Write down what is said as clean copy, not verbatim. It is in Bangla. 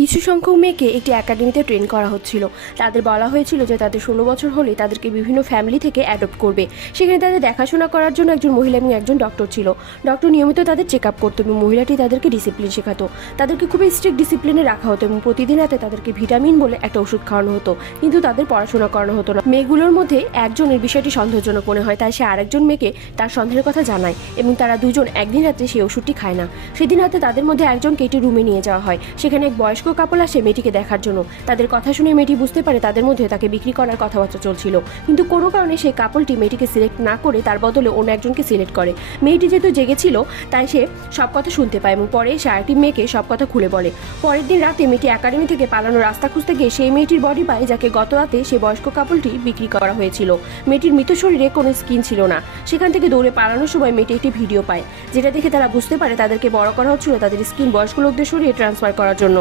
কিছু সংখ্যক মেয়েকে একটি একাডেমিতে ট্রেন করা হচ্ছিল। তাদের বলা হয়েছিল যে তাদের 16 বছর হলে তাদেরকে বিভিন্ন ফ্যামিলি থেকে অ্যাডপ্ট করবে। সেখানে তাদের দেখাশোনা করার জন্য একজন মহিলা এবং একজন ডক্টর ছিল। ডক্টর নিয়মিত তাদের চেক আপ করতো এবং মহিলাটি তাদেরকে ডিসিপ্লিন শেখাতো। তাদেরকে খুবই স্ট্রিক্ট ডিসিপ্লিনে রাখা হতো এবং প্রতিদিন রাতে তাদেরকে ভিটামিন বলে একটা ওষুধ খাওয়ানো হতো, কিন্তু তাদের পড়াশোনা করানো হতো না। মেয়েগুলোর মধ্যে একজনের বিষয়টি সন্দেহজনক মনে হয়, তাই সে আরেকজন মেয়েকে তার সন্দেহের কথা জানায় এবং তারা দুজন একদিন রাতে সেই ওষুধটি খায় না। সেদিন রাতে তাদের মধ্যে একজনকে একটি রুমে নিয়ে যাওয়া হয়। সেখানে এক বয়স্ক কাপল আসে মেয়েটিকে দেখার জন্য। তাদের কথা শুনে মেয়েটি বুঝতে পারে তাদের মধ্যে তাকে বিক্রি করার কথাবার্তা চলছিল, কিন্তু কোনো কারণে সেই কাপলটি মেয়েটিকে সিলেক্ট না করে তার বদলে অন্য একজনকে সিলেক্ট করে। মেয়েটি যেহেতু জেগেছিল তাই সে সব কথা শুনতে পায় এবং পরে সে আরেকটি মেয়েকে সব কথা খুলে বলে। পরের দিন রাতে মেয়েটি একাডেমি থেকে পালানোর রাস্তা খুঁজতে গিয়ে সেই মেয়েটির বডি পায় যাকে গত রাতে সেই বয়স্ক কাপলটি বিক্রি করা হয়েছিল। মেয়েটির মৃত শরীরে কোনো স্কিন ছিল না। সেখান থেকে দৌড়ে পালানোর সময় মেয়েটি একটি ভিডিও পায়, যেটা দেখে তারা বুঝতে পারে তাদেরকে বড় করা হচ্ছিল তাদের স্কিন বয়স্ক লোকদের শরীরে ট্রান্সফার করার জন্য।